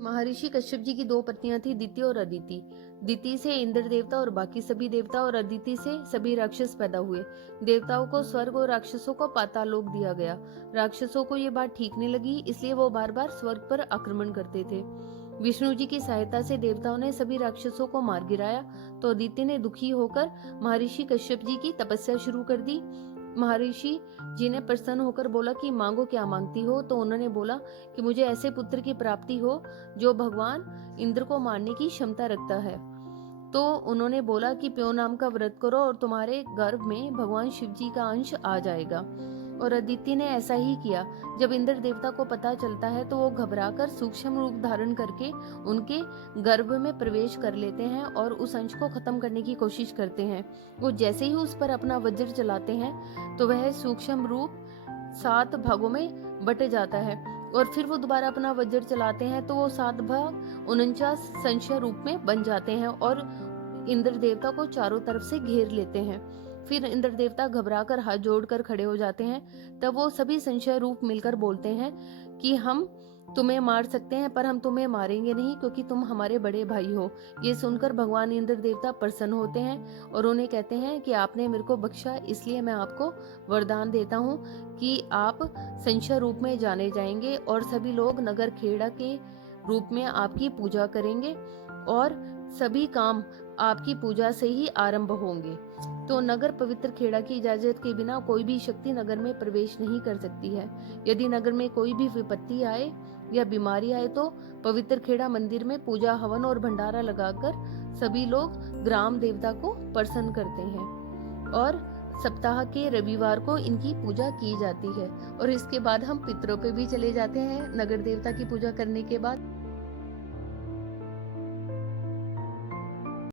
महर्षि कश्यप जी की दो पत्नियां थी, दिति और अदिति। दिति से इंद्र देवता और बाकी सभी देवता और अदिति से सभी राक्षस पैदा हुए। देवताओं को स्वर्ग और राक्षसों को पाताल लोक दिया गया। राक्षसों को ये बात ठीक नहीं लगी, इसलिए वो बार बार स्वर्ग पर आक्रमण करते थे। विष्णु जी की सहायता से देवताओं ने सभी राक्षसों को मार गिराया, तो अदिति ने दुखी होकर महर्षि कश्यप जी की तपस्या शुरू कर दी। महर्षि जी ने प्रसन्न होकर बोला कि मांगो, क्या मांगती हो? तो उन्होंने बोला कि मुझे ऐसे पुत्र की प्राप्ति हो जो भगवान इंद्र को मारने की क्षमता रखता है। तो उन्होंने बोला कि प्यो नाम का व्रत करो और तुम्हारे गर्भ में भगवान शिव जी का अंश आ जाएगा। और अदिति ने ऐसा ही किया। जब इंद्र देवता को पता चलता है तो वो घबराकर सूक्ष्म रूप धारण करके उनके गर्भ में प्रवेश कर लेते हैं और उस अंश को खत्म करने की कोशिश करते हैं। वो जैसे ही उस पर अपना वज्र चलाते हैं तो वह सूक्ष्म रूप 7 भागों में बट जाता है और फिर वो दोबारा अपना वज्र चलाते हैं तो वो 7 भाग 49 संशय रूप में बन जाते हैं और इंद्र देवता को चारों तरफ से घेर लेते हैं। फिर इंद्र देवता घबराकर हाथ जोड़कर खड़े हो जाते हैं। तब वो सभी संशय रूप मिलकर बोलते हैं कि हम तुम्हें मार सकते हैं पर हम तुम्हें मारेंगे नहीं, क्योंकि तुम हमारे बड़े भाई हो। ये सुनकर भगवान इंद्र देवता प्रसन्न होते हैं और उन्हें कहते हैं कि आपने मेरे को बख्शा, इसलिए मैं आपको वरदान देता हूँ कि आप संशय रूप में जाने जाएंगे और सभी लोग नगर खेड़ा के रूप में आपकी पूजा करेंगे और सभी काम आपकी पूजा से ही आरंभ होंगे। तो नगर पवित्र खेड़ा की इजाजत के बिना कोई भी शक्ति नगर में प्रवेश नहीं कर सकती है। यदि नगर में कोई भी विपत्ति आए या बीमारी आए तो पवित्र खेड़ा मंदिर में पूजा हवन और भंडारा लगाकर सभी लोग ग्राम देवता को प्रसन्न करते हैं और सप्ताह के रविवार को इनकी पूजा की जाती है। और इसके बाद हम पितरों पे भी चले जाते हैं नगर देवता की पूजा करने के बाद।